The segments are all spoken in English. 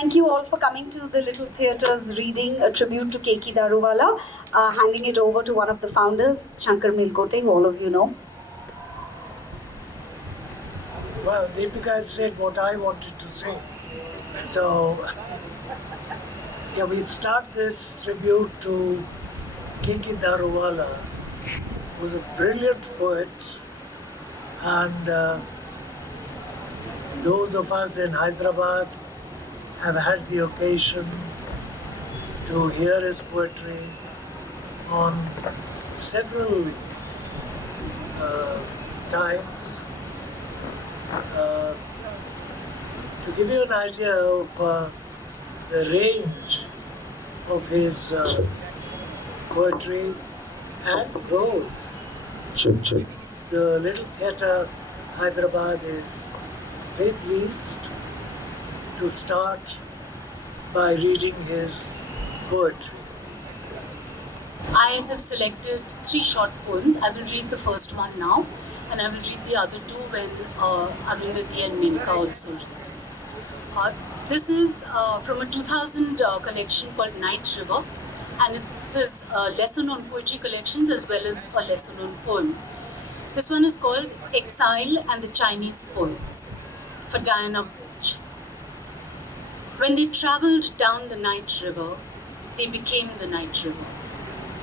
Thank you all for coming to the Little Theatre's reading, a tribute to Keki Daruwala. Handing it over to one of the founders, Shankar Milkote, who all of you know. Well, Deepika has said what I wanted to say. So, yeah, we start this tribute to Keki Daruwala, who was a brilliant poet, and those of us in Hyderabad have had the occasion to hear his poetry on several times. To give you an idea of the range of his poetry and prose, the Little Theatre Hyderabad is very pleased to start by reading his poetry. I have selected 3 short poems. I will read the first one now, and I will read the other 2 when Arundhathi and Menka also read. This is from a 2000 collection called Night River, and it is a lesson on poetry collections as well as a lesson on poem. This one is called Exile and the Chinese Poets for Diana. When they travelled down the night river, they became the night river,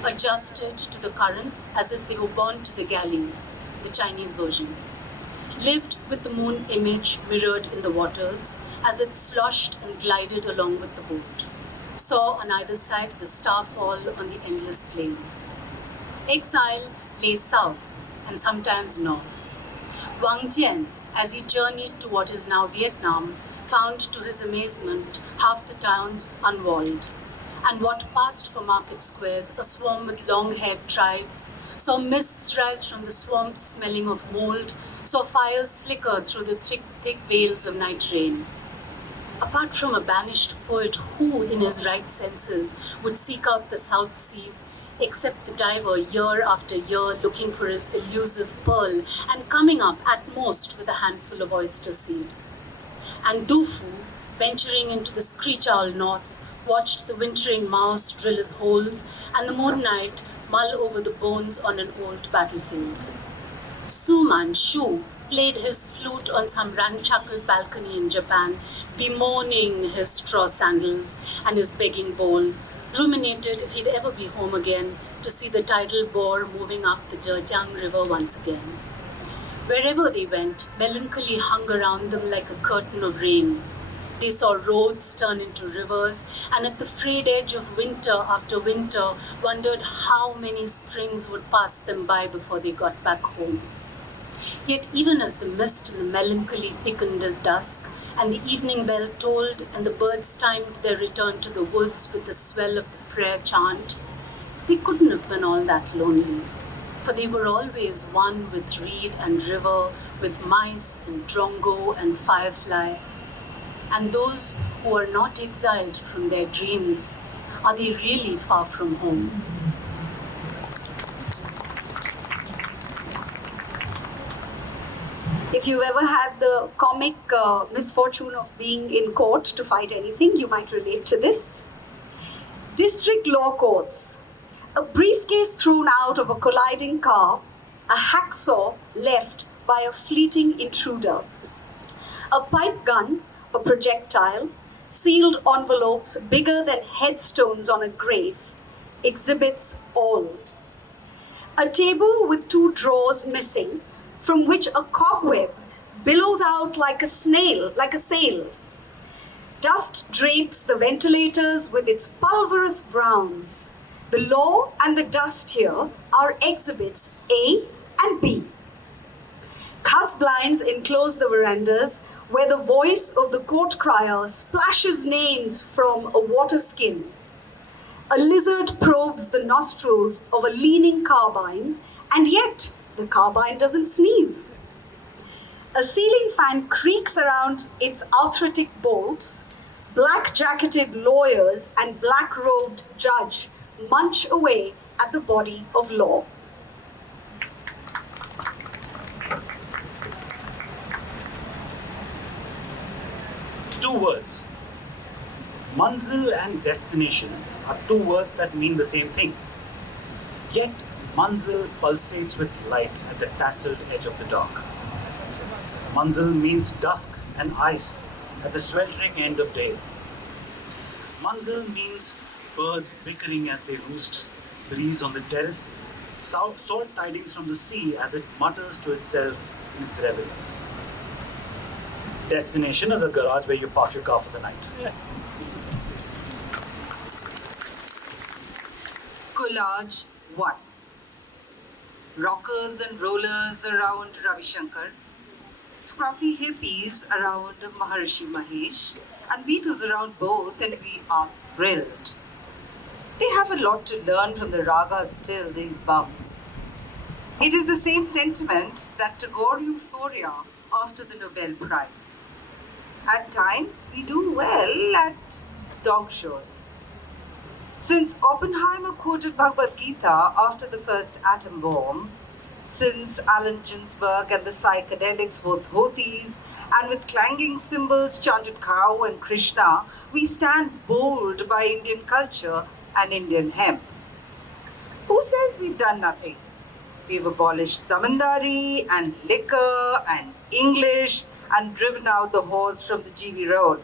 adjusted to the currents as if they were born to the galleys, the Chinese version. Lived with the moon image mirrored in the waters as it sloshed and glided along with the boat. Saw on either side the starfall on the endless plains. Exile lay south and sometimes north. Wang Jian, as he journeyed to what is now Vietnam, found to his amazement half the towns unwalled, and what passed for market squares, a swarm with long-haired tribes, saw mists rise from the swamps smelling of mold, saw fires flicker through the thick veils of night rain. Apart from a banished poet who, in his right senses, would seek out the South Seas, except the diver year after year looking for his elusive pearl and coming up at most with a handful of oyster seed. And Du Fu, venturing into the screech owl north, watched the wintering mouse drill his holes and the moon night mull over the bones on an old battlefield. Su Manchu played his flute on some ramshackle balcony in Japan, bemoaning his straw sandals and his begging bowl, ruminated if he'd ever be home again to see the tidal bore moving up the Zhejiang River once again. Wherever they went, melancholy hung around them like a curtain of rain. They saw roads turn into rivers, and at the frayed edge of winter after winter, wondered how many springs would pass them by before they got back home. Yet even as the mist and the melancholy thickened as dusk, and the evening bell tolled, and the birds timed their return to the woods with the swell of the prayer chant, they couldn't have been all that lonely. For they were always one with reed and river, with mice and drongo and firefly. And those who are not exiled from their dreams, are they really far from home? If you've ever had the comic misfortune of being in court to fight anything, you might relate to this. District law courts. A briefcase thrown out of a colliding car, a hacksaw left by a fleeting intruder, a pipe gun, a projectile, sealed envelopes bigger than headstones on a grave, exhibits all. A table with 2 drawers missing, from which a cobweb billows out like a snail, like a sail. Dust drapes the ventilators with its pulverous browns. The law and the dust here are exhibits A and B. Khas blinds enclose the verandas where the voice of the court crier splashes names from a water skin. A lizard probes the nostrils of a leaning carbine, and yet the carbine doesn't sneeze. A ceiling fan creaks around its arthritic bolts. Black-jacketed lawyers and black-robed judge munch away at the body of law. Two words. Manzil and destination are two words that mean the same thing. Yet, Manzil pulsates with light at the tasseled edge of the dark. Manzil means dusk and ice at the sweltering end of day. Manzil means birds bickering as they roost, breeze on the terrace, salt tidings from the sea as it mutters to itself in its reveries. Destination is a garage where you park your car for the night. Collage 1. Rockers and rollers around Ravi Shankar, scruffy hippies around Maharishi Mahesh, and Beatles around both, and we are thrilled. They have a lot to learn from the ragas still, these bums. It is the same sentiment that Tagore euphoria after the Nobel Prize. At times, we do well at dog shows. Since Oppenheimer quoted Bhagavad Gita after the first atom bomb, since Allen Ginsberg and the psychedelics wore dhotis and with clanging cymbals chanted cow and Krishna, we stand bold by Indian culture and Indian hemp. Who says we've done nothing? We've abolished zamindari and liquor and English and driven out the horse from the GV road.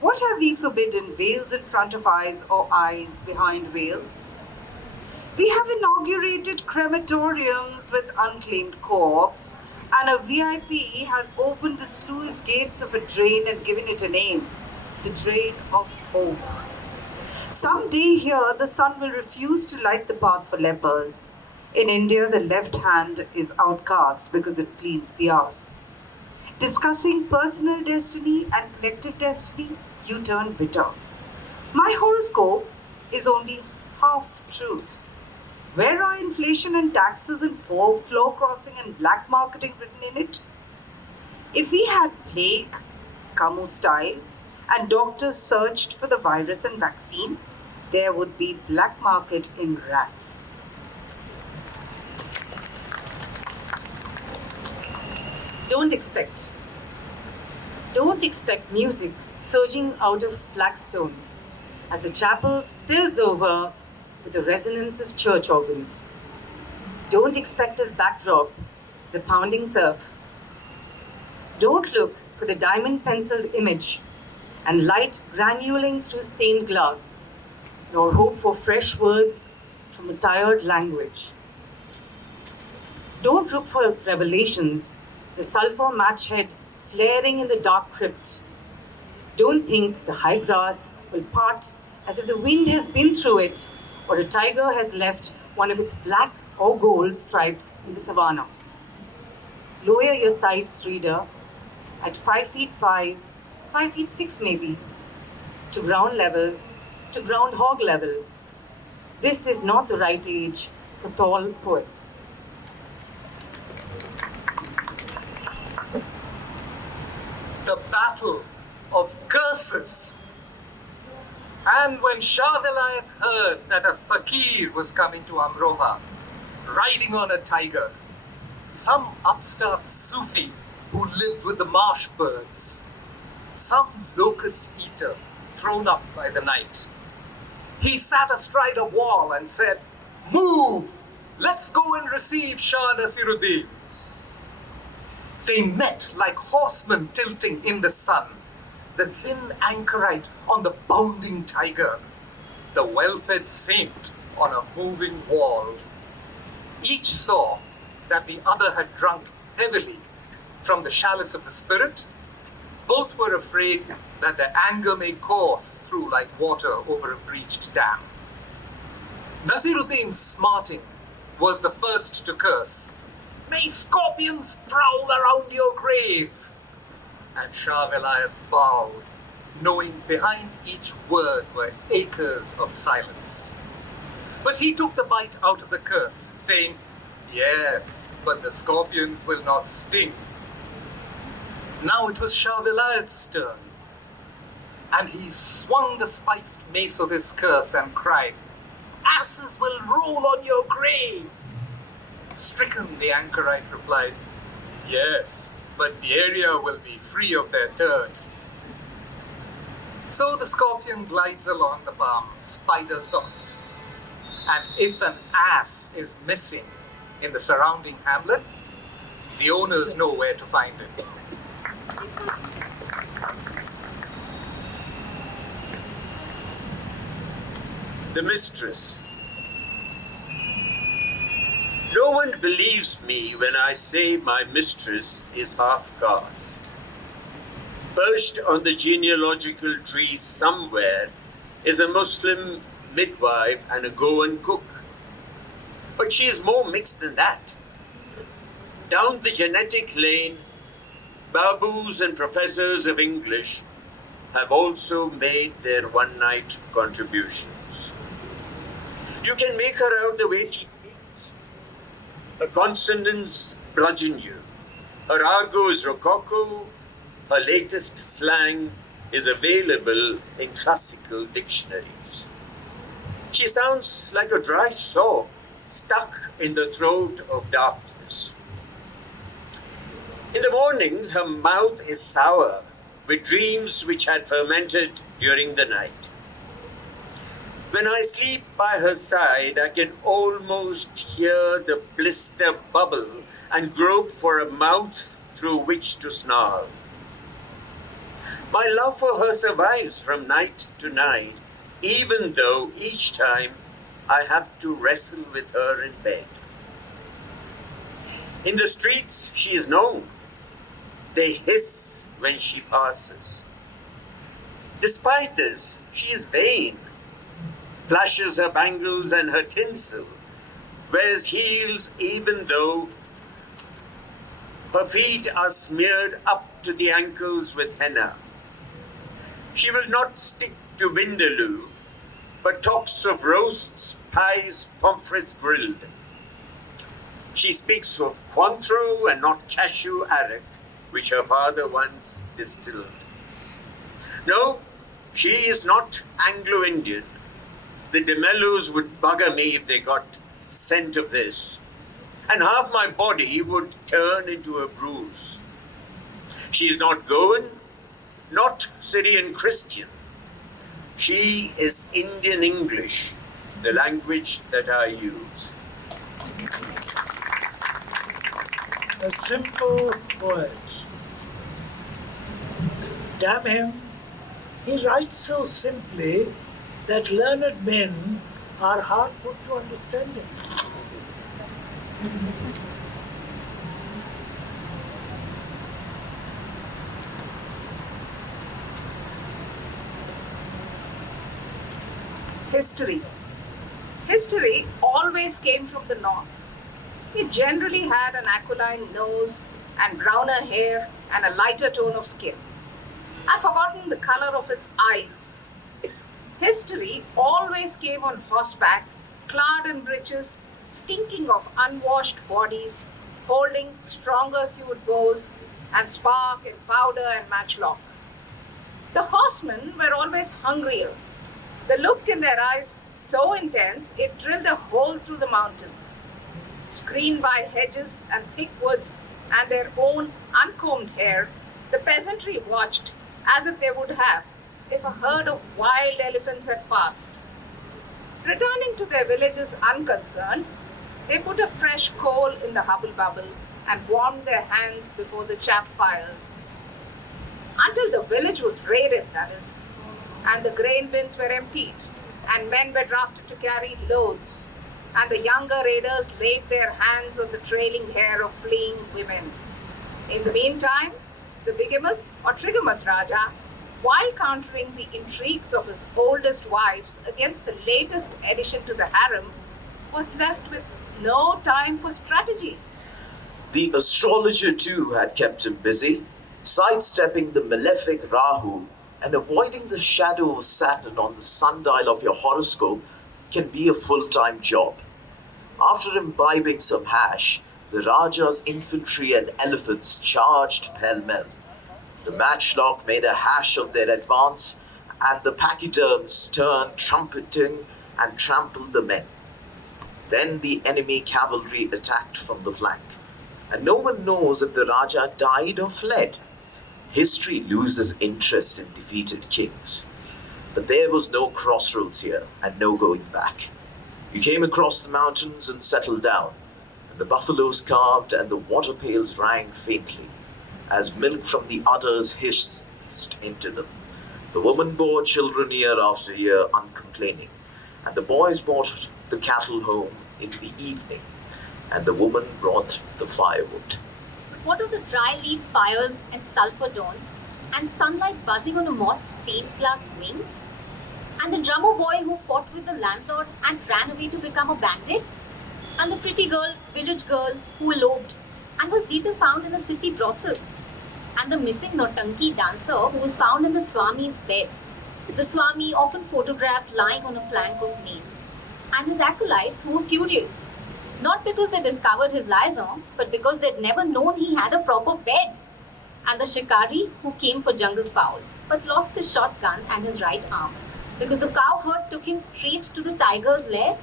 What have we forbidden? Veils in front of eyes or eyes behind veils? We have inaugurated crematoriums with unclaimed corpse, and a VIP has opened the sluice gates of a drain and given it a name, the Drain of Hope. Someday here, the sun will refuse to light the path for lepers. In India, the left hand is outcast because it cleans the arse. Discussing personal destiny and collective destiny, you turn bitter. My horoscope is only half truth. Where are inflation and taxes and floor crossing and black marketing written in it? If we had plague, Camus style, and doctors searched for the virus and vaccine, there would be black market in rats. Don't expect music surging out of flagstones as the chapel spills over with the resonance of church organs. Don't expect as backdrop the pounding surf. Don't look for the diamond-penciled image and light granuling through stained glass, nor hope for fresh words from a tired language. Don't look for revelations, the sulfur match head flaring in the dark crypt. Don't think the high grass will part as if the wind has been through it or a tiger has left one of its black or gold stripes in the savannah. Lower your sights, reader, at 5 feet 5, 5 feet 6 maybe, to ground level, to groundhog level. This is not the right age for tall poets. The battle of curses. And when Shah Vilayat heard that a fakir was coming to Amroha, riding on a tiger, some upstart Sufi who lived with the marsh birds, some locust eater thrown up by the night, he sat astride a wall and said, "Move! Let's go and receive Shah Nasiruddin." They met like horsemen tilting in the sun, the thin anchorite on the bounding tiger, the well-fed saint on a moving wall. Each saw that the other had drunk heavily from the chalice of the spirit. Both were afraid that their anger may course through like water over a breached dam. Nasiruddin, smarting, was the first to curse, "May scorpions prowl around your grave!" And Shah Vilayat bowed, knowing behind each word were acres of silence. But he took the bite out of the curse, saying, "Yes, but the scorpions will not sting." Now it was Shah Vilayat's turn, and he swung the spiced mace of his curse and cried, "Asses will roll on your grave!" Stricken, the anchorite replied, "Yes, but the area will be free of their turd." So the scorpion glides along the palm, spider soft. And if an ass is missing in the surrounding hamlets, the owners know where to find it. The mistress. No one believes me when I say my mistress is half caste. Perched on the genealogical tree somewhere is a Muslim midwife and a Goan cook. But she is more mixed than that. Down the genetic lane, babus and professors of English have also made their one-night contributions. You can make her out the way she speaks. Her consonants bludgeon you. Her argot is rococo. Her latest slang is available in classical dictionaries. She sounds like a dry saw stuck in the throat of darkness. In the mornings, her mouth is sour with dreams which had fermented during the night. When I sleep by her side, I can almost hear the blister bubble and grope for a mouth through which to snarl. My love for her survives from night to night, even though each time I have to wrestle with her in bed. In the streets, she is known. They hiss when she passes. Despite this, she is vain, flashes her bangles and her tinsel, wears heels even though her feet are smeared up to the ankles with henna. She will not stick to Vindaloo, but talks of roasts, pies, pomfrets grilled. She speaks of Cointreau and not cashew arrack, which her father once distilled. No, she is not Anglo-Indian. The de Mellos would bugger me if they got scent of this, and half my body would turn into a bruise. She is not Goan, not Syrian Christian. She is Indian English, the language that I use. A simple poet. Damn him, he writes so simply that learned men are hard put to understand him. History. History always came from the north. It generally had an aquiline nose and browner hair and a lighter tone of skin. I've forgotten the color of its eyes. History always came on horseback, clad in breeches, stinking of unwashed bodies, holding stronger thewed bows and spark and powder and matchlock. The horsemen were always hungrier. The look in their eyes so intense it drilled a hole through the mountains. Screened by hedges and thick woods and their own uncombed hair, the peasantry watched as if they would have if a herd of wild elephants had passed. Returning to their villages unconcerned, they put a fresh coal in the hubble-bubble and warmed their hands before the chaff fires. Until the village was raided, that is, and the grain bins were emptied, and men were drafted to carry loads, and the younger raiders laid their hands on the trailing hair of fleeing women. In the meantime, the bigamous or trigamous Raja, while countering the intrigues of his oldest wives against the latest addition to the harem, was left with no time for strategy. The astrologer too had kept him busy, sidestepping the malefic Rahu, and avoiding the shadow of Saturn on the sundial of your horoscope can be a full-time job. After imbibing some hash, the Raja's infantry and elephants charged pell-mell. The matchlock made a hash of their advance, and the pachyderms turned trumpeting and trampled the men. Then the enemy cavalry attacked from the flank, and no one knows if the Raja died or fled. History loses interest in defeated kings. But there was no crossroads here and no going back. You came across the mountains and settled down, and the buffaloes calved and the water pails rang faintly as milk from the udders hissed into them. The woman bore children year after year uncomplaining, and the boys brought the cattle home into the evening, and the woman brought the firewood. But what of the dry leaf fires and sulphur dawns, and sunlight buzzing on a moth's stained glass wings? And the drummer boy who fought with the landlord and ran away to become a bandit? And the pretty girl, village girl, who eloped and was later found in a city brothel? And the missing Nautanki dancer who was found in the Swami's bed, the Swami often photographed lying on a plank of nails, and his acolytes who were furious, not because they discovered his liaison, but because they'd never known he had a proper bed, and the shikari who came for jungle fowl, but lost his shotgun and his right arm, because the cow herd took him straight to the tiger's lair.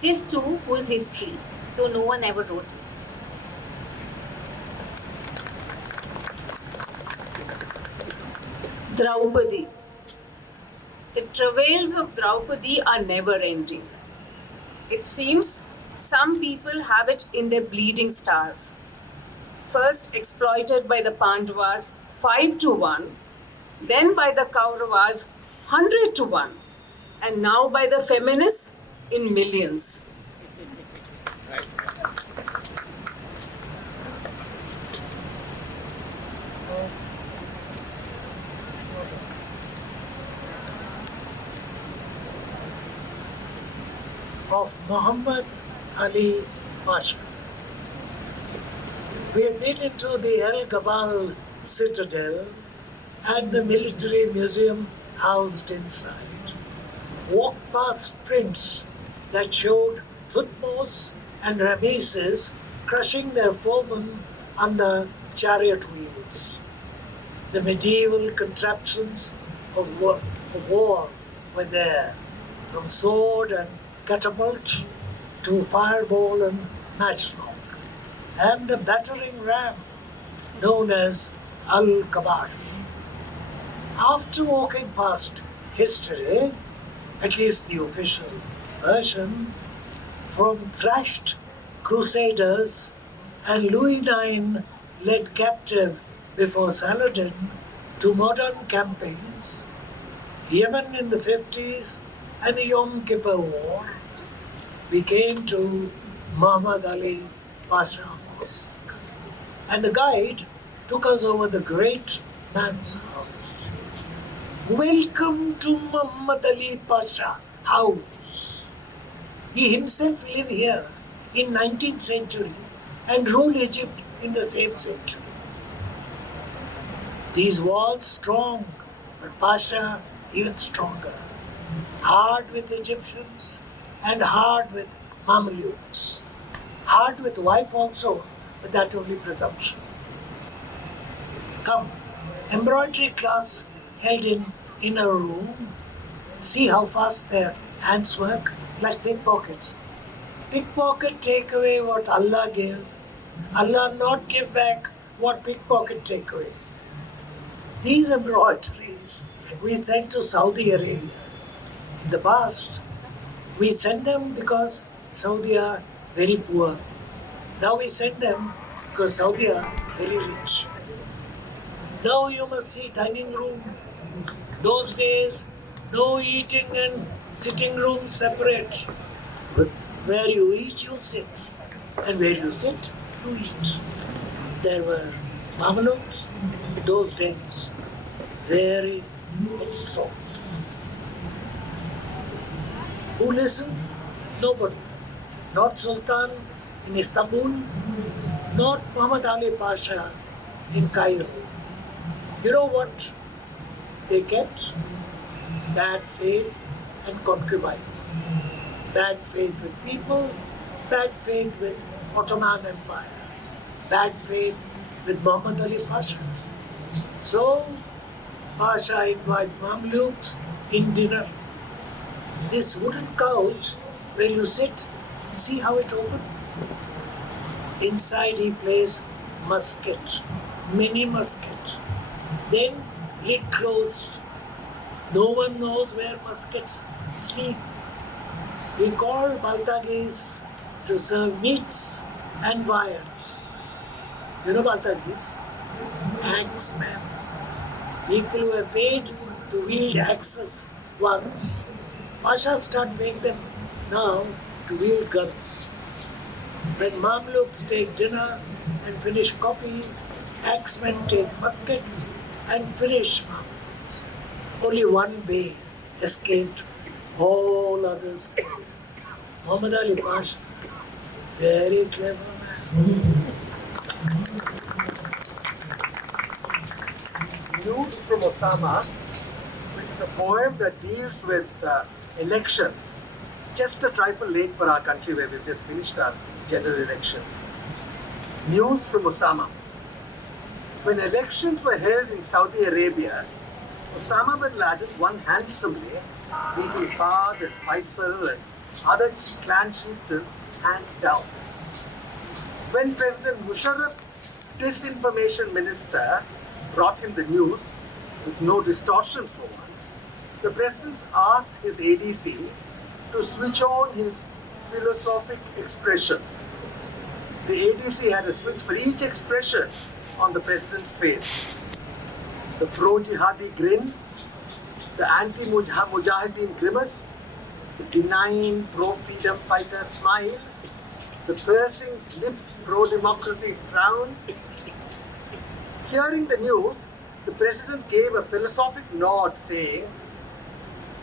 This too was history, though no one ever wrote it. Draupadi. The travails of Draupadi are never ending. It seems some people have it in their bleeding stars. First exploited by the Pandavas 5-1, then by the Kauravas 100-1, and now by the feminists in millions. Of Muhammad Ali Pasha. We had been into the El Gabal citadel and the military museum housed inside. Walked past prints that showed Thutmose and Rameses crushing their foemen under chariot wheels. The medieval contraptions of war were there, from sword and catapult to fireball and matchlock, and a battering ram known as Al-Kabar. After walking past history, at least the official version, from thrashed crusaders and Louis IX led captive before Saladin to modern campaigns, Yemen in the 50s and the Yom Kippur War, we came to Muhammad Ali Pasha Mosque, and the guide took us over the great man's house. Welcome to Muhammad Ali Pasha house. He himself lived here in 19th century and ruled Egypt in the same century. These walls strong, but Pasha even stronger. Hard with Egyptians and hard with Mamluks. Hard with wife also, but that only presumption. Come, embroidery class held in inner room. See how fast their hands work, like pickpocket. Pickpocket take away what Allah gave. Allah not give back what pickpocket take away. These embroideries we sent to Saudi Arabia. In the past, we sent them because Saudi are very poor. Now we send them because Saudi are very rich. Now you must see dining room. Those days, no eating and sitting room separate. Where you eat, you sit. And where you sit, you eat. There were Mamluks in those days. Very strong. Who listened? Nobody. Not Sultan in Istanbul, not Muhammad Ali Pasha in Cairo. You know what they kept? Bad faith and concubine. Bad faith with people, bad faith with Ottoman Empire, bad faith with Muhammad Ali Pasha. So, Pasha invited Mamluks in dinner. This wooden couch where you sit, see how it opens? Inside he placed musket, mini musket. Then lid closed. No one knows where muskets sleep. We call Baltagis to serve meats and wires. You know Baltagis? Axemen. People who were paid to wield axes once. Pashas start paying them now to wield guns. When Mamluks take dinner and finish coffee, axemen take muskets and finish Mamluks. Only one Bey escaped, all others killed. Muhammad Ali Pasha, very clever man. News from Osama, which is a poem that deals with elections. Just a trifle late for our country where we've just finished our general elections. News from Osama. When elections were held in Saudi Arabia, Osama bin Laden won handsomely, beating Saad and Faisal and other clan chieftains hands down. When President Musharraf's disinformation minister brought him the news with no distortion for once, the president asked his ADC to switch on his philosophic expression. The ADC had a switch for each expression on the president's face. The pro-jihadi grin, the anti-mujahideen grimace, the benign pro-freedom fighter smile, the pursing lip pro-democracy frown. Hearing the news, the president gave a philosophic nod saying,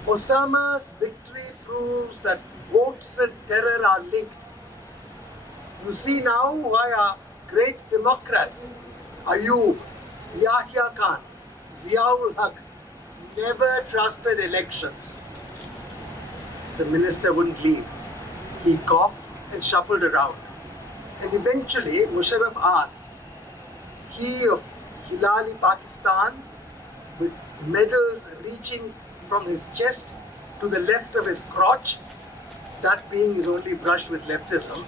Osama's victory proves that votes and terror are linked. You see now why our great democrats, Ayub, Yahya Khan, Ziaul Haq, never trusted elections. The minister wouldn't leave. He coughed and shuffled around. And eventually Musharraf asked, he of Hilali Pakistan, with medals reaching from his chest to the left of his crotch, that being his only brush with leftism,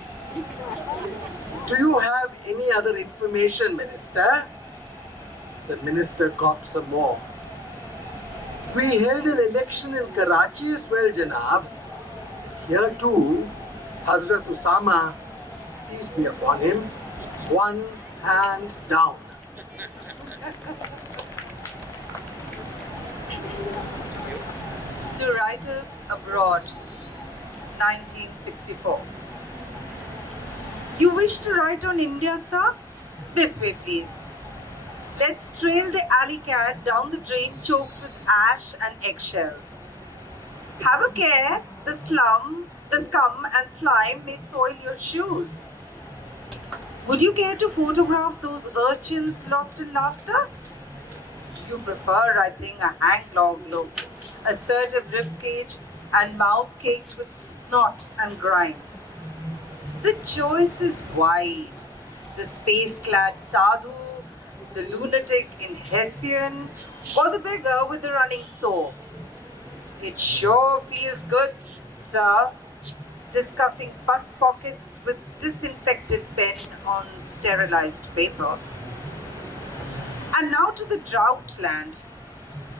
do you have any other information, Minister? The minister coughed some more. We held an election in Karachi as well, Janab. Here too, Hazrat Osama, peace be upon him, won hands down. To Writers Abroad, 1964. You wish to write on India, sir? This way, please. Let's trail the alley cat down the drain choked with ash and eggshells. Have a care, the scum and slime may soil your shoes. Would you care to photograph those urchins lost in laughter? You prefer, I think, a hang-log look, assertive ribcage and mouth caked with snot and grime. The choice is wide. The space-clad sadhu, the lunatic in Hessian, or the beggar with the running sore. It sure feels good, sir, discussing pus pockets with disinfected pen on sterilized paper. And now to the drought land,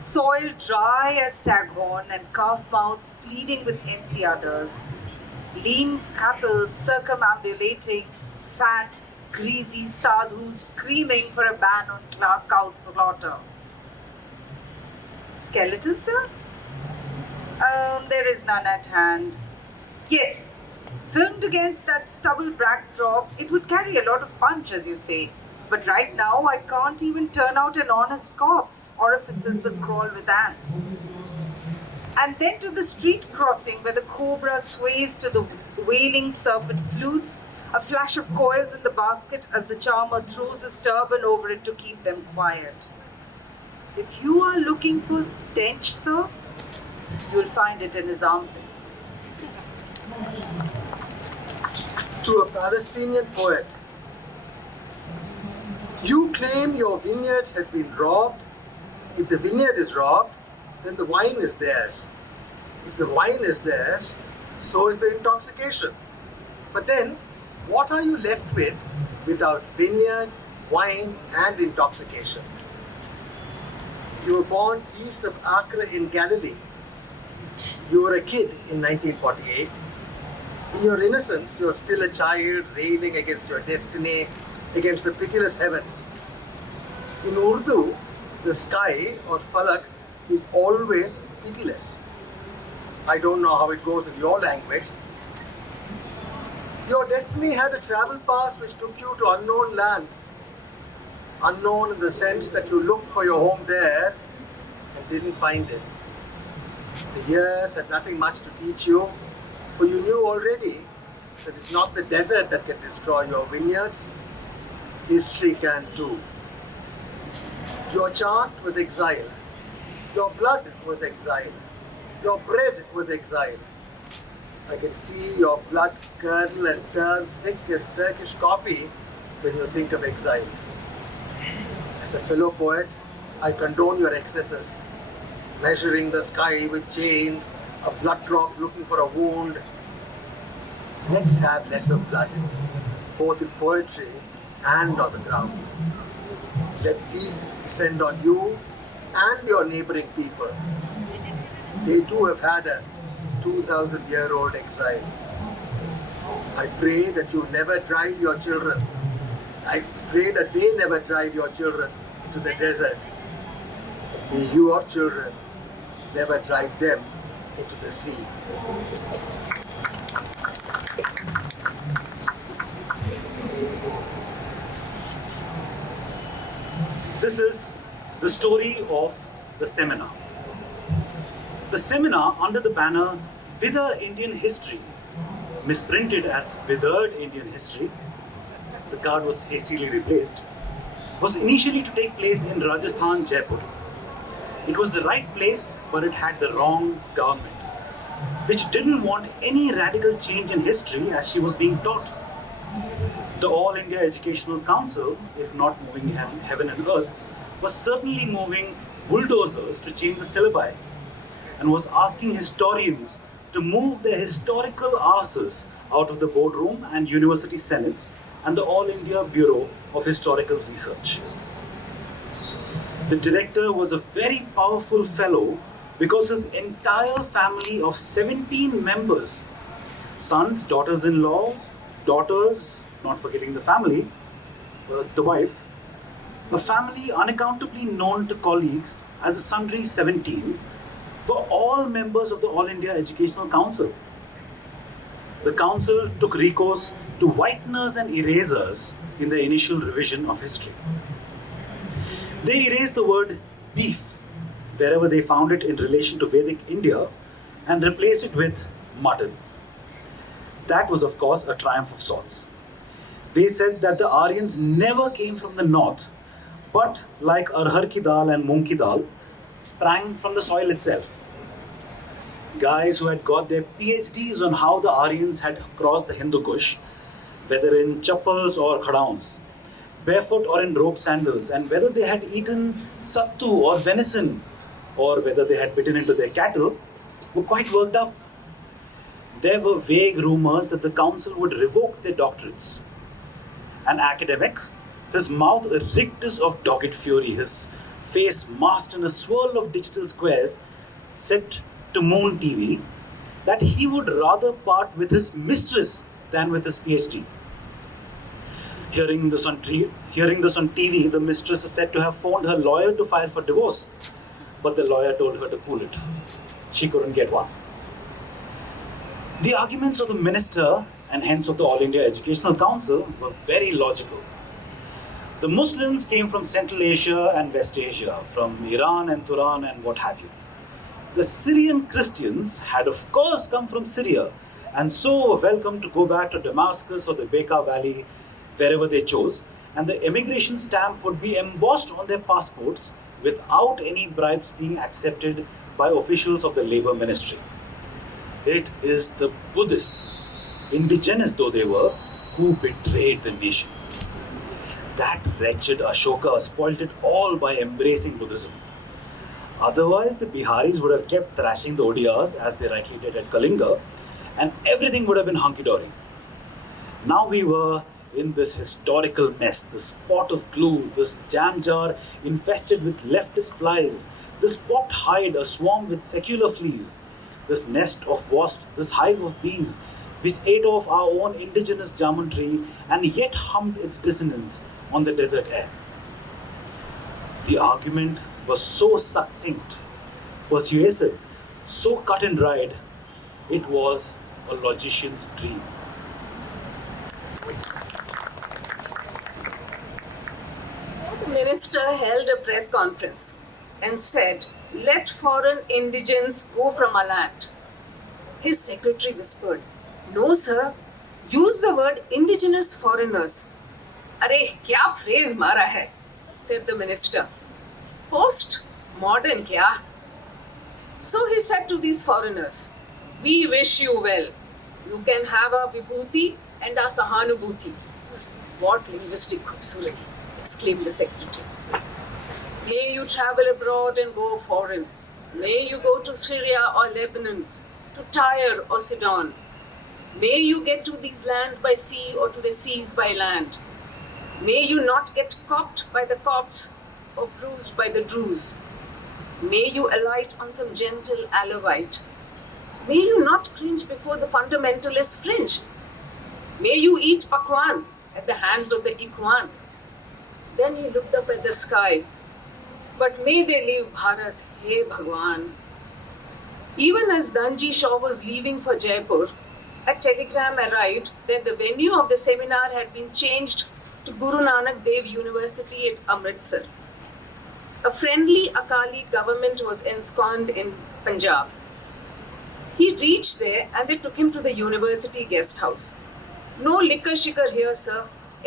soil dry as staghorn and calf mouths pleading with empty udders. Lean cattle circumambulating, fat, greasy sadhus screaming for a ban on cow slaughter. Skeleton, sir? There is none at hand. Yes, filmed against that stubble backdrop, it would carry a lot of punch, as you say. But right now, I can't even turn out an honest corpse, orifices crawl with ants. And then to the street crossing where the cobra sways to the wailing serpent flutes, a flash of coils in the basket as the charmer throws his turban over it to keep them quiet. If you are looking for stench, sir, you'll find it in his armpits. To a Palestinian poet, you claim your vineyard has been robbed. If the vineyard is robbed, then the wine is theirs. If the wine is theirs, so is the intoxication. But then, what are you left with without vineyard, wine, and intoxication? You were born east of Accra in Galilee. You were a kid in 1948. In your innocence, you're still a child railing against your destiny, against the pitiless heavens. In Urdu, the sky or falak is always pitiless. I don't know how it goes in your language. Your destiny had a travel pass which took you to unknown lands. Unknown in the sense that you looked for your home there and didn't find it. The years had nothing much to teach you, for you knew already that it's not the desert that can destroy your vineyards. History can too. Your chant was exile. Your blood was exile. Your bread was exile. I can see your blood curdle and turn thick as Turkish coffee when you think of exile. As a fellow poet, I condone your excesses. Measuring the sky with chains, a blood drop looking for a wound. Let's have less of blood, both in poetry and on the ground. Let peace descend on you and your neighboring people. They too have had a 2,000-year-old exile. I pray that you never drive your children. I pray that they never drive your children into the desert. And may your children never drive them into the sea. This is the story of the seminar. The seminar under the banner Wither Indian History, misprinted as Withered Indian History, the card was hastily replaced, was initially to take place in Rajasthan, Jaipur. It was the right place, but it had the wrong government, which didn't want any radical change in history as she was being taught. The All India Educational Council, if not moving heaven and earth, was certainly moving bulldozers to change the syllabi and was asking historians to move their historical asses out of the boardroom and university senates and the All India Bureau of Historical Research. The director was a very powerful fellow because his entire family of 17 members, sons, daughters-in-law, daughters, not forgetting the family, the wife, a family unaccountably known to colleagues as the Sundry 17, were all members of the All India Educational Council. The council took recourse to whiteners and erasers in the initial revision of history. They erased the word beef wherever they found it in relation to Vedic India and replaced it with mutton. That was, of course, a triumph of sorts. They said that the Aryans never came from the north, but like arhar ki dal and moong ki dal, sprang from the soil itself. Guys who had got their PhDs on how the Aryans had crossed the Hindu Kush, whether in chappals or khadauns, barefoot or in rope sandals, and whether they had eaten sattu or venison, or whether they had bitten into their cattle, were quite worked up. There were vague rumors that the council would revoke their doctorates. An academic, his mouth a rictus of dogged fury, his face masked in a swirl of digital squares, said to Moon TV that he would rather part with his mistress than with his PhD. Hearing this on TV, the mistress is said to have phoned her lawyer to file for divorce, but the lawyer told her to cool it. She couldn't get one. The arguments of the minister and hence of the All India Educational Council were very logical. The Muslims came from Central Asia and West Asia, from Iran and Turan and what have you. The Syrian Christians had of course come from Syria and so were welcome to go back to Damascus or the Bekaa Valley, wherever they chose, and the immigration stamp would be embossed on their passports without any bribes being accepted by officials of the Labour Ministry. It is the Buddhists, indigenous though they were, who betrayed the nation. That wretched Ashoka spoilt it all by embracing Buddhism. Otherwise, the Biharis would have kept thrashing the Odiyas as they rightly did at Kalinga, and everything would have been hunky-dory. Now we were in this historical mess, this pot of glue, this jam jar infested with leftist flies, this pot hide a swarm with secular fleas, this nest of wasps, this hive of bees, which ate off our own indigenous jamun tree and yet hummed its dissonance on the desert air. The argument was so succinct, persuasive, so cut and dried, it was a logician's dream. The minister held a press conference and said, "Let foreign indigents go from our land." His secretary whispered, "No, sir, use the word indigenous foreigners." "Arey, kya phrase mara hai?" said the minister. "Post-modern kya?" So he said to these foreigners, "We wish you well. You can have our vibhuti and our sahanubhuti." What linguistic khubsurati, exclaimed the secretary. "May you travel abroad and go foreign. May you go to Syria or Lebanon, to Tyre or Sidon. May you get to these lands by sea or to the seas by land. May you not get copped by the Copts or bruised by the Druze. May you alight on some gentle Alawite. May you not cringe before the fundamentalist fringe. May you eat pakwan at the hands of the Ikwan." Then he looked up at the sky. "But may they leave Bharat, hey Bhagwan." Even as Dhanji Shaw was leaving for Jaipur, a telegram arrived that the venue of the seminar had been changed to Guru Nanak Dev University at Amritsar. A friendly Akali government was ensconced in Punjab. He reached there and they took him to the university guest house. "No liquor shikar here, sir,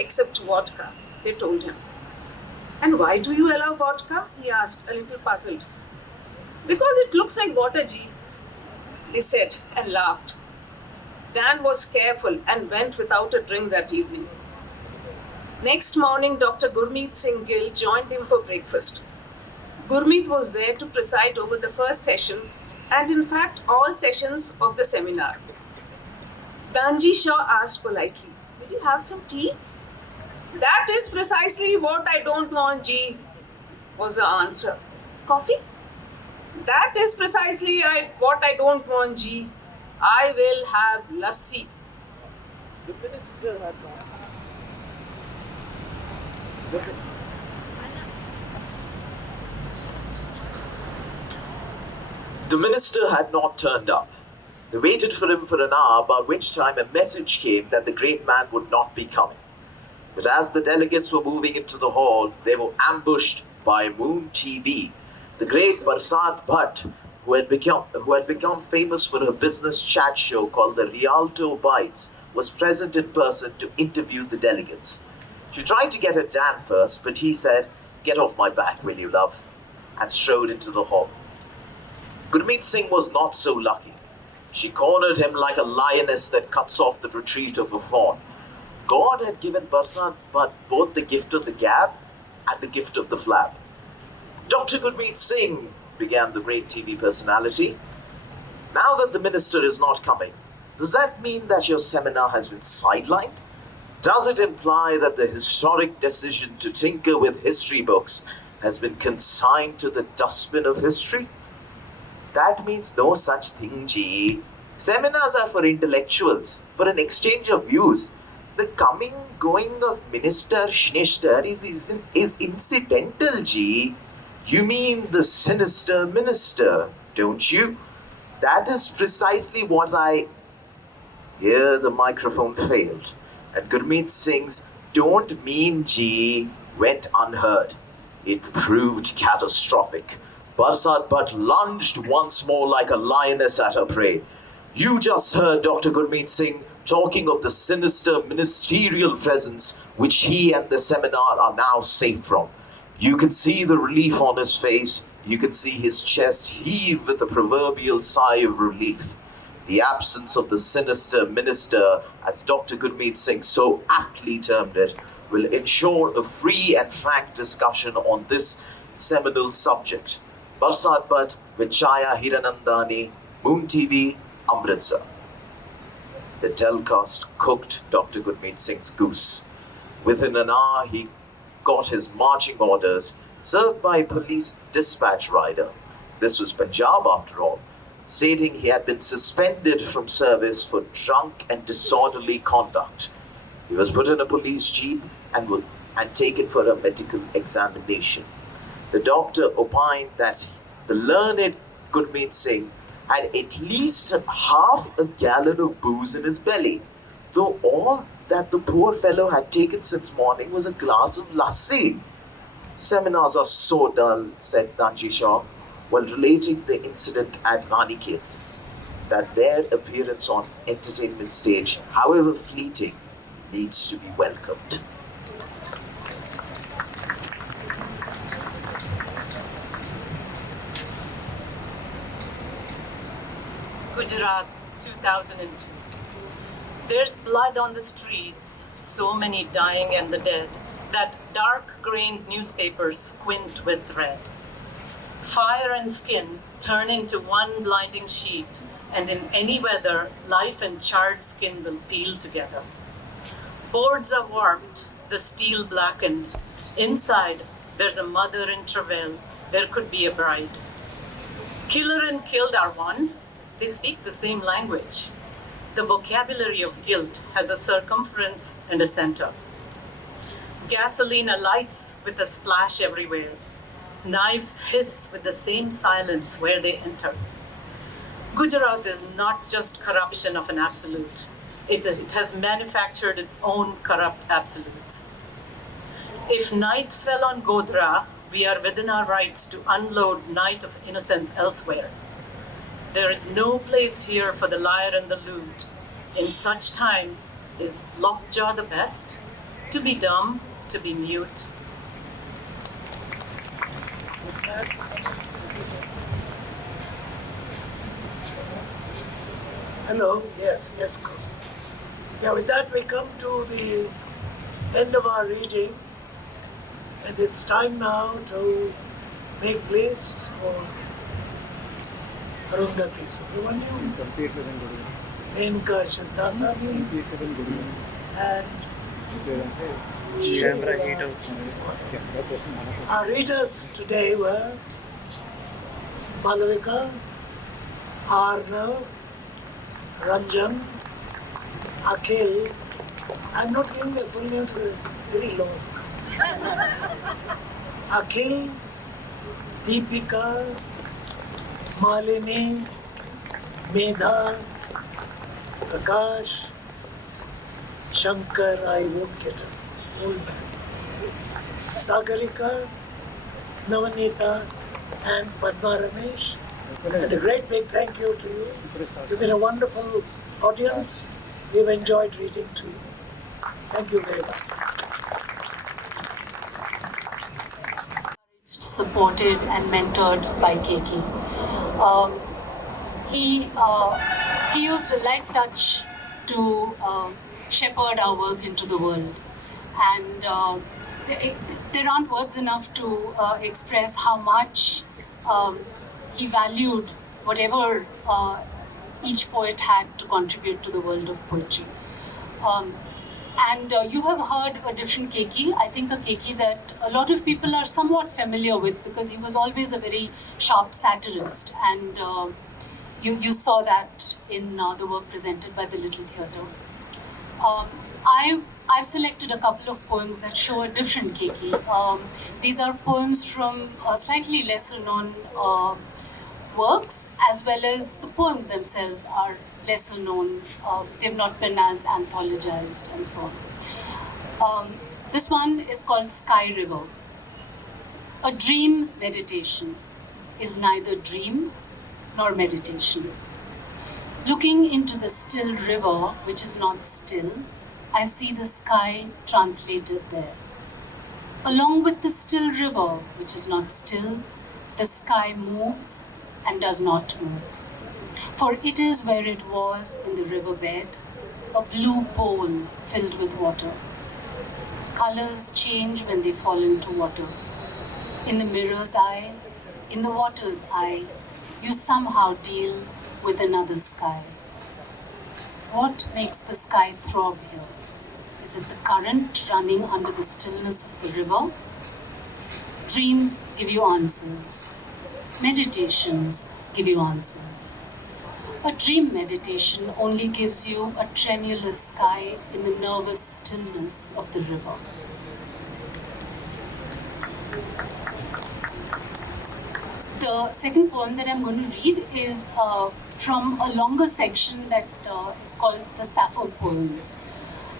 except vodka," they told him. "And why do you allow vodka?" he asked, a little puzzled. "Because it looks like water, ji," they said and laughed. Dan was careful and went without a drink that evening. Next morning, Dr. Gurmeet Singh Gill joined him for breakfast. Gurmeet was there to preside over the first session and in fact all sessions of the seminar. Dhanji Shaw asked politely, "Will you have some tea?" "That is precisely what I don't want, ji," was the answer. "Coffee?" "That is precisely what I don't want, ji. I will have lassi." The minister had not. The minister had not turned up. They waited for him for an hour, by which time a message came that the great man would not be coming. But as the delegates were moving into the hall, they were ambushed by Moon TV. The great Barsat Bhatt, who had become famous for her business chat show called the Rialto Bites, was present in person to interview the delegates. She tried to get at Dan first, but he said, "Get off my back, will you, love?" and strode into the hall. Gurmeet Singh was not so lucky. She cornered him like a lioness that cuts off the retreat of a fawn. God had given Barsat Bhatt both the gift of the gab and the gift of the flab. "Dr. Gurmeet Singh," began the great TV personality, "now that the minister is not coming, does that mean that your seminar has been sidelined? Does it imply that the historic decision to tinker with history books has been consigned to the dustbin of history?" "That means no such thing, Ji. Seminars are for intellectuals, for an exchange of views. The coming, going of Minister Shinister is incidental, Ji. You mean the sinister minister, don't you? That is precisely what I..." Here the microphone failed, and Gurmeet Singh's "Don't mean, Ji" went unheard. It proved catastrophic. Barsat Bhatt lunged once more like a lioness at her prey. "You just heard Dr. Gurmeet Singh talking of the sinister ministerial presence which he and the seminar are now safe from. You can see the relief on his face. You can see his chest heave with the proverbial sigh of relief. The absence of the sinister minister, as Dr. Gurmeet Singh so aptly termed it, will ensure a free and frank discussion on this seminal subject." Barsat Bhatt with Chaya Hiranandani, Moon TV, Amritsar. The telecast cooked Dr. Gurmeet Singh's goose. Within an hour, he got his marching orders, served by a police dispatch rider. This was Punjab after all, stating he had been suspended from service for drunk and disorderly conduct. He was put in a police jeep and taken for a medical examination. The doctor opined that the learned Gurmeet Singh had at least half a gallon of booze in his belly, though all that the poor fellow had taken since morning was a glass of lassi. Seminars are so dull, said Danji Shah, while relating the incident at Raniket, that their appearance on entertainment stage, however fleeting, needs to be welcomed. Gujarat, 2002. There's blood on the streets, so many dying and the dead, that dark-grained newspapers squint with red. Fire and skin turn into one blinding sheet, and in any weather, life and charred skin will peel together. Boards are warped, the steel blackened. Inside, there's a mother in travail, there could be a bride. Killer and killed are one, they speak the same language. The vocabulary of guilt has a circumference and a center. Gasoline alights with a splash everywhere. Knives hiss with the same silence where they enter. Gujarat is not just corruption of an absolute. It has manufactured its own corrupt absolutes. If night fell on Godhra, we are within our rights to unload night of innocence elsewhere. There is no place here for the liar and the lewd. In such times, is lockjaw the best? To be dumb, to be mute. Hello, yes. Yeah, with that we come to the end of our reading, and it's time now to make place for Arundhathi Subramaniam, Menka Shivdasani, and our readers today were Malavika, Arnav, Ranjan, Akhil. I'm not giving the full name because it's very long. Akhil, Deepika, Malini, Medha, Prakash, Shankar, I won't get it, old man, Sagarika, Navanita, and Padma Ramesh. And a great big thank you to you. You've been a wonderful audience. We've enjoyed reading to you. Thank you very much. Supported and mentored by Keki. He used a light touch to shepherd our work into the world, and there aren't words enough to express how much he valued whatever each poet had to contribute to the world of poetry. And you have heard a different Keki. I think a Keki that a lot of people are somewhat familiar with because he was always a very sharp satirist, and you saw that in the work presented by the Little Theatre. I've selected a couple of poems that show a different Keki. These are poems from slightly lesser known works, as well as the poems themselves are lesser known. They've not been as anthologized and so on. This one is called Sky River. A dream meditation is neither dream nor meditation. Looking into the still river, which is not still, I see the sky translated there. Along with the still river, which is not still, the sky moves and does not move. For it is where it was in the riverbed, a blue bowl filled with water. Colors change when they fall into water. In the mirror's eye, in the water's eye, you somehow deal with another sky. What makes the sky throb here? Is it the current running under the stillness of the river? Dreams give you answers. Meditations give you answers. A dream meditation only gives you a tremulous sky in the nervous stillness of the river. The second poem that I'm going to read is from a longer section that is called the Sappho Poems.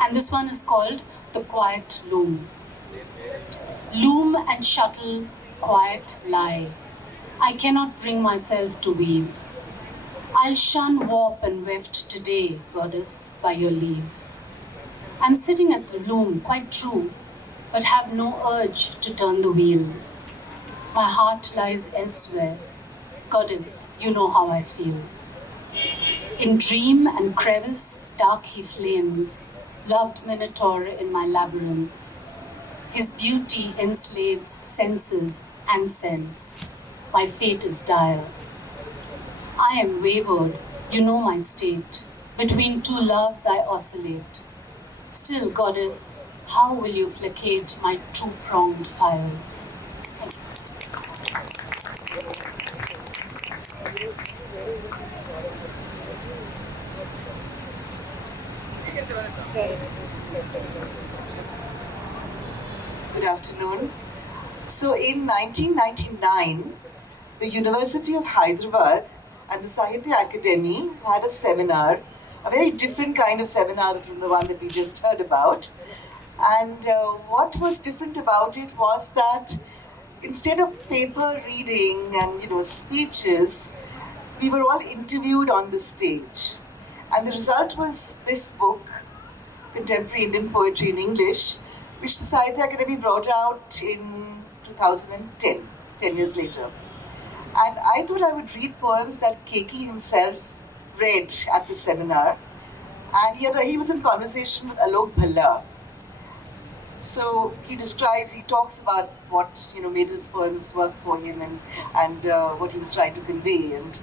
And this one is called The Quiet Loom. Loom and shuttle, quiet lie. I cannot bring myself to weave. I'll shun warp and weft today, goddess, by your leave. I'm sitting at the loom, quite true, but have no urge to turn the wheel. My heart lies elsewhere. Goddess, you know how I feel. In dream and crevice, dark he flames, loved Minotaur in my labyrinths. His beauty enslaves senses and sense. My fate is dire. I am wayward, you know my state. Between two loves I oscillate. Still, goddess, how will you placate my two-pronged fires? Good afternoon. So in 1999, the University of Hyderabad and the Sahitya Academy had a seminar, a very different kind of seminar from the one that we just heard about. And what was different about it was that instead of paper reading and speeches, we were all interviewed on the stage. And the result was this book, Contemporary Indian Poetry in English, which the Sahitya Academy brought out in 2010, 10 years later. And I thought I would read poems that Keki himself read at the seminar. And he was in conversation with Alok Bhalla. So he talks about what made his poems work for him and what he was trying to convey. And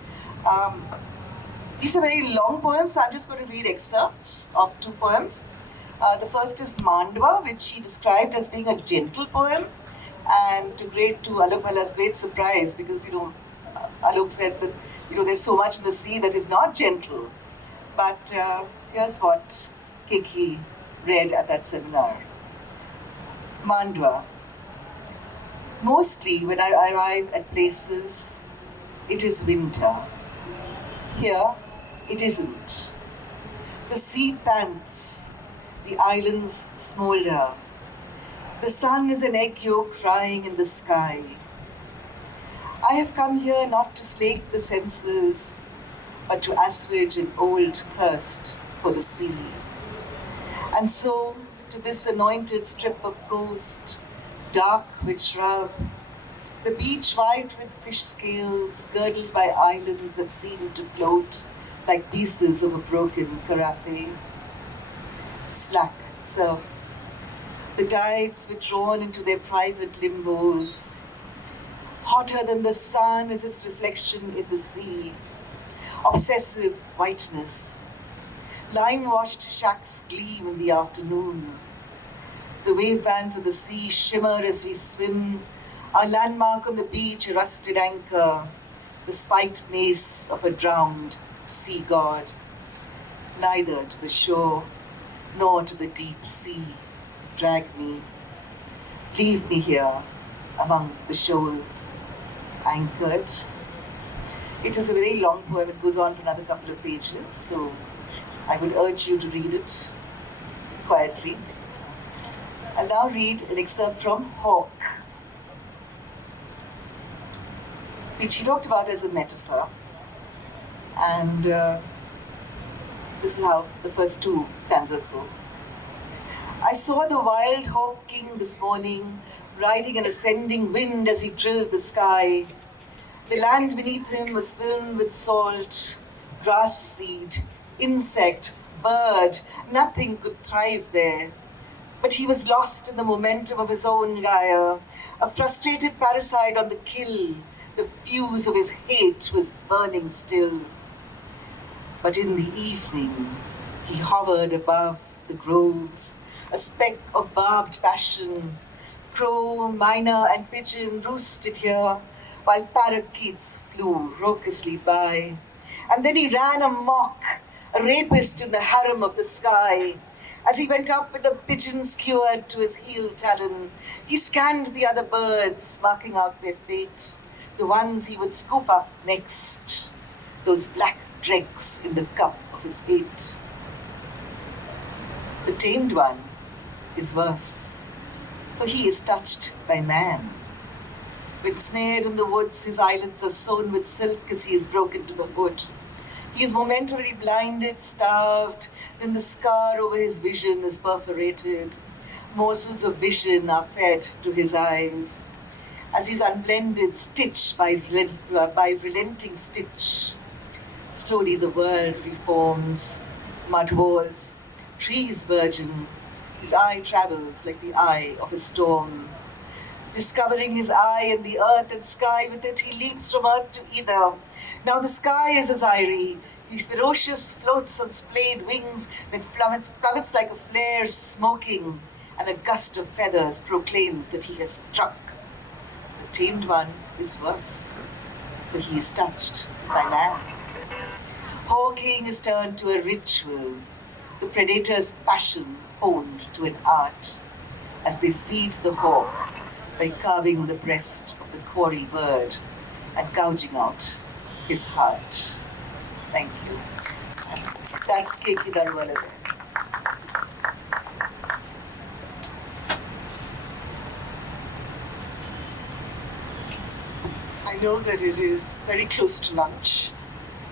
these are very long poems, so I'm just going to read excerpts of two poems. The first is Mandva, which he described as being a gentle poem, and to Alok Bhalla's great surprise, because Alok said that there's so much in the sea that is not gentle. But here's what Keki read at that seminar. Mandva. Mostly when I arrive at places, it is winter. Here, it isn't. The sea pants, the islands smolder. The sun is an egg yolk frying in the sky. I have come here not to slake the senses, but to assuage an old thirst for the sea. And so, to this anointed strip of coast, dark with shrub, the beach white with fish scales, girdled by islands that seem to float like pieces of a broken carafe. Slack surf. The tides withdrawn into their private limbos. Hotter than the sun is its reflection in the sea. Obsessive whiteness. Lime-washed shacks gleam in the afternoon. The wave bands of the sea shimmer as we swim. Our landmark on the beach, a rusted anchor. The spiked mace of a drowned sea god. Neither to the shore nor to the deep sea. Drag me. Leave me here among the shoals, anchored. It is a very long poem. It goes on for another couple of pages, so I would urge you to read it quietly. I'll now read an excerpt from Hawk, which he talked about as a metaphor. And this is how the first two stanzas go. I saw the wild hawk king this morning, riding an ascending wind as he drilled the sky. The land beneath him was filled with salt, grass seed, insect, bird. Nothing could thrive there. But he was lost in the momentum of his own lyre, a frustrated parasite on the kill. The fuse of his hate was burning still. But in the evening, he hovered above the groves, a speck of barbed passion. Crow, myna, and pigeon roosted here, while parakeets flew raucously by. And then he ran amok, a rapist in the harem of the sky. As he went up with the pigeon skewered to his heel talon, he scanned the other birds, marking out their fate, the ones he would scoop up next, those black dregs in the cup of his hate. The tamed one is worse, for he is touched by man. When snared in the woods, his eyelids are sewn with silk as he is broken to the hood. He is momentarily blinded, starved, then the scar over his vision is perforated. Morsels of vision are fed to his eyes as he's unblended stitch by relenting stitch. Slowly the world reforms, mud walls, trees burgeon. His eye travels like the eye of a storm. Discovering his eye and the earth and sky with it, he leaps from earth to either. Now the sky is his eyrie. He ferocious floats on splayed wings that plummets like a flare smoking, and a gust of feathers proclaims that he has struck. The tamed one is worse, for he is touched by man. Hawking is turned to a ritual, the predator's passion honed to an art, as they feed the hawk by carving the breast of the quarry bird and gouging out his heart. Thank you. And that's Keki Daruvala. I know that it is very close to lunch,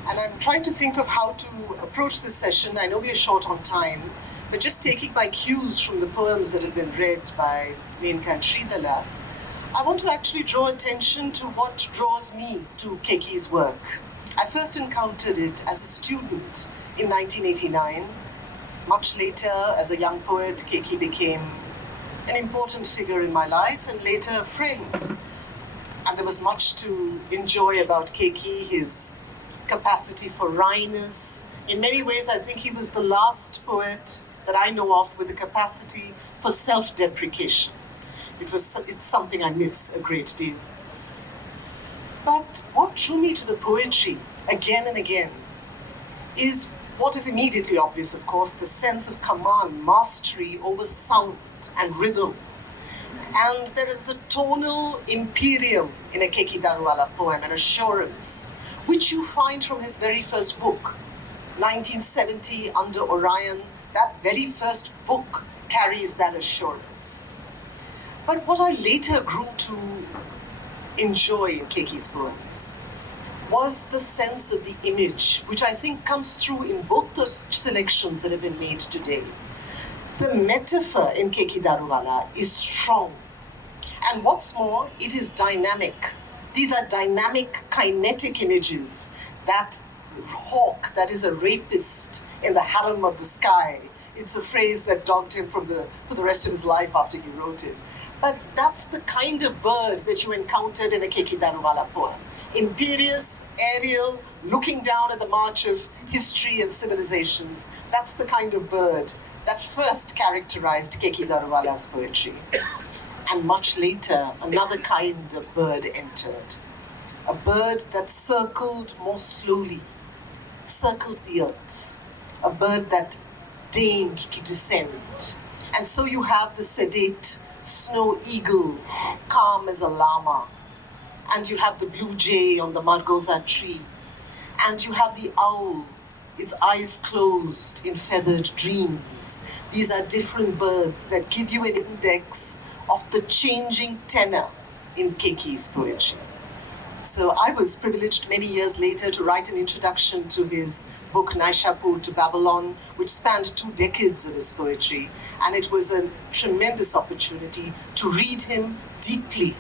and I'm trying to think of how to approach this session. I know we are short on time, but just taking my cues from the poems that have been read by Menka and Sridala, I want to actually draw attention to what draws me to Keki's work. I first encountered it as a student in 1989. Much later, as a young poet, Keki became an important figure in my life and later a friend. And there was much to enjoy about Keki, his capacity for wryness. In many ways, I think he was the last poet that I know of with the capacity for self-deprecation. It's something I miss a great deal. But what drew me to the poetry again and again is what is immediately obvious, of course, the sense of command, mastery over sound and rhythm. And there is a tonal imperium in a Keki Daruvala poem, an assurance, which you find from his very first book, 1970, Under Orion. That very first book carries that assurance. But what I later grew to enjoy in Keki's poems was the sense of the image, which I think comes through in both those selections that have been made today. The metaphor in Keki Daruvala is strong. And what's more, it is dynamic. These are dynamic, kinetic images. That hawk that is a rapist in the harem of the sky, it's a phrase that dogged him for the rest of his life after he wrote it. But that's the kind of bird that you encountered in a Keki Daruvala poem. Imperious, aerial, looking down at the march of history and civilizations. That's the kind of bird that first characterized Keki Daruvala's poetry. And much later, another kind of bird entered. A bird that circled more slowly, circled the earth. A bird that deigned to descend. And so you have the sedate snow eagle, calm as a llama. And you have the blue jay on the margosa tree. And you have the owl, its eyes closed in feathered dreams. These are different birds that give you an index of the changing tenor in Keki's poetry. So I was privileged many years later to write an introduction to his book Naishapur to Babylon, which spanned 2 decades of his poetry. And it was a tremendous opportunity to read him deeply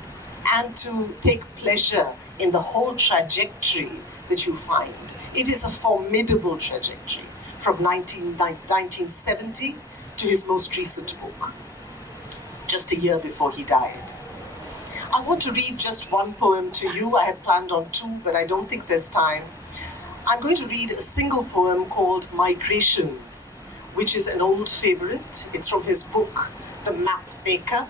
and to take pleasure in the whole trajectory that you find. It is a formidable trajectory from 1970 to his most recent book, just a year before he died. I want to read just one poem to you. I had planned on 2, but I don't think there's time. I'm going to read a single poem called Migrations, which is an old favorite. It's from his book, The Map Maker.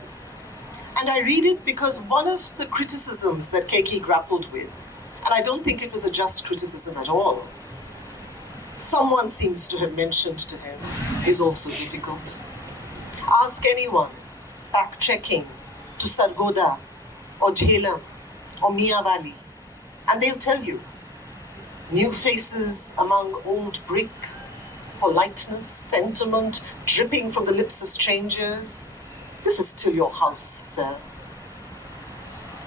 And I read it because one of the criticisms that Keki grappled with, and I don't think it was a just criticism at all, someone seems to have mentioned to him, is also difficult. Ask anyone back-checking to Sargoda or Jhelum or Miyawali, and they'll tell you. New faces among old brick, politeness, sentiment dripping from the lips of strangers. This is still your house, sir.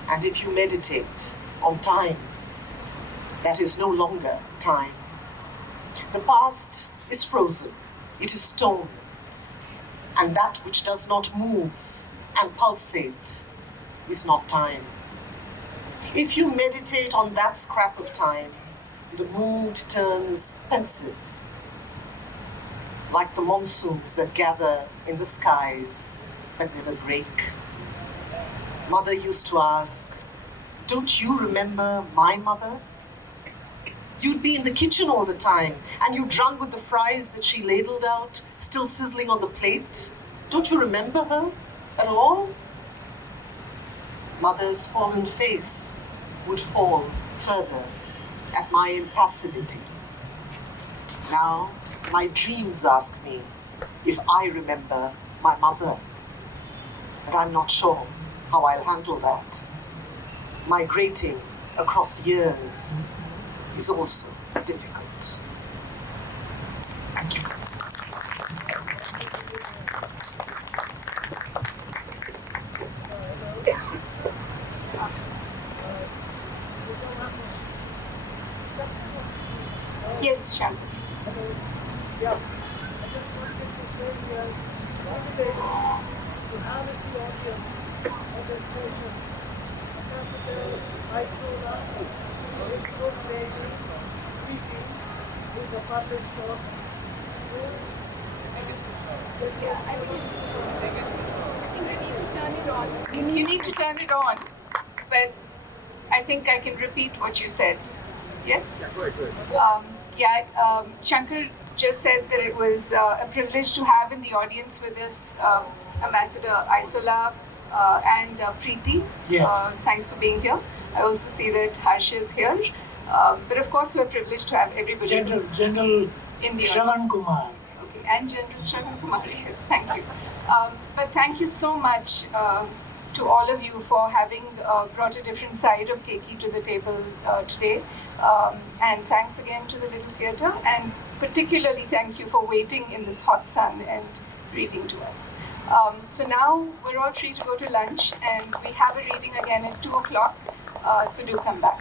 And if you meditate on time, that is no longer time. The past is frozen, it is stone, and that which does not move and pulsate is not time. If you meditate on that scrap of time, the mood turns pensive, like the monsoons that gather in the skies but never break. Mother used to ask, don't you remember my mother? You'd be in the kitchen all the time, and you'd run with the fries that she ladled out, still sizzling on the plate. Don't you remember her at all? Mother's fallen face would fall further at my impassivity. Now, my dreams ask me if I remember my mother, and I'm not sure how I'll handle that. Migrating across years is also difficult. Thank you. Yes, Shankar. Yeah, I just wanted to say we are motivated to have in the audience of this session Ambassador Isola, a very good lady, Keki, who is a published author. So, You need to turn it on, but I think I can repeat what you said. Yes? Shankar just said that it was a privilege to have in the audience with us Ambassador Isola and Preeti. Yes. Thanks for being here. I also see that Harsha is here. But of course, we're privileged to have everybody General in the Shravan audience. Kumar. Okay, and General Shravan Kumar, yes, thank you. But thank you so much to all of you for having brought a different side of Keki to the table today. And thanks again to the Little Theatre, and particularly thank you for waiting in this hot sun and reading to us. So now we're all free to go to lunch, and we have a reading again at 2 o'clock, so do come back.